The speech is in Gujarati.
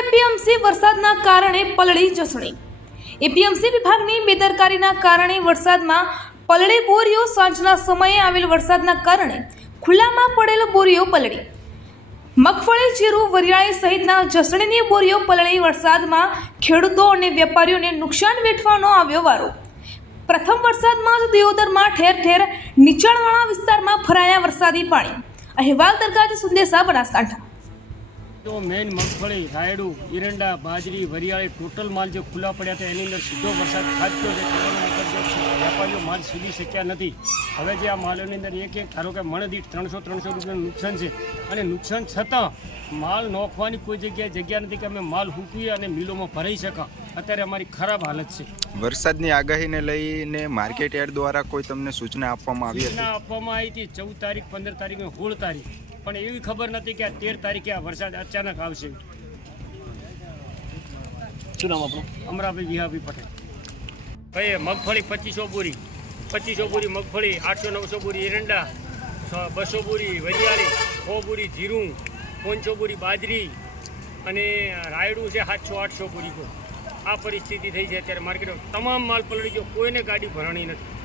એપીએમસી વરસાદના કારણે પલળી જસણી. એપીએમસી વિભાગની બેદરકારીના કારણે વરસાદમાં પલળી બોરીઓ સાંજના સમયે આવેલ વરસાદના કારણે ખુલ્લામાં પડેલ બોરીઓ પલળી. મગફળી, જીરું, વરિયાળી સહિતના જસણીની બોરીઓ પલળી વરસાદમાં ખેડૂતો અને વેપારીઓને નુકસાન વેઠવાનો આવ્યો વારો. પ્રથમ વરસાદમાં જ દિયોદરમાં ઠેર ઠેર નીચાણવાળા વિસ્તારમાં ફરાયા વરસાદી પાણી. અહેવાલ દરગાજ સંદેશા બનાસકાંઠા. તો મેઇન મગફળી રાયડું ઈરંડા બાજરી વરિયાળી ટોટલ માલ જે ખુલ્લા પડ્યા હતા એની અંદર સીધો વરસાદ ખાધો છે. વેપારીઓ માલ સીધી શક્યા નથી. હવે જે આ માલોની અંદર એક એક ધારો કે મણ દીઠ ત્રણસો ત્રણસો રૂપિયાનું નુકસાન છે. અને નુકસાન છતાં માલ નોખવાની કોઈ જગ્યાએ જગ્યા નથી કે અમે માલ હૂકવીએ અને મિલોમાં ભરાઈ શકા અત્યારે અમારી ખરાબ હાલત છે. વરસાદની આગાહીને લઈને માર્કેટ યાર્ડ દ્વારા કોઈ તમને સૂચના આપવામાં આવી સૂચના આપવામાં આવી હતી ચૌદ તારીખ પંદર તારીખ સોળ તારીખ. પણ એવી ખબર નથી કે આ તેર તારીખે આ વરસાદ અચાનક આવશે. શું નામ આપણું? અમરાભાઈ વિહાભાઈ પટેલ. ભાઈ મગફળી પચીસો બોરી પચીસો બોરી મગફળી આઠસો નવસો બોરી એરંડા બસો બોરી વરિયાળી સો બોરી જીરું પાંચસો બોરી બાજરી અને રાયડું છે સાતસો આઠસો બોરી આ પરિસ્થિતિ થઈ છે અત્યારે માર્કેટમાં. તમામ માલ પલળી ગયો કોઈને ગાડી ભરાણી નથી.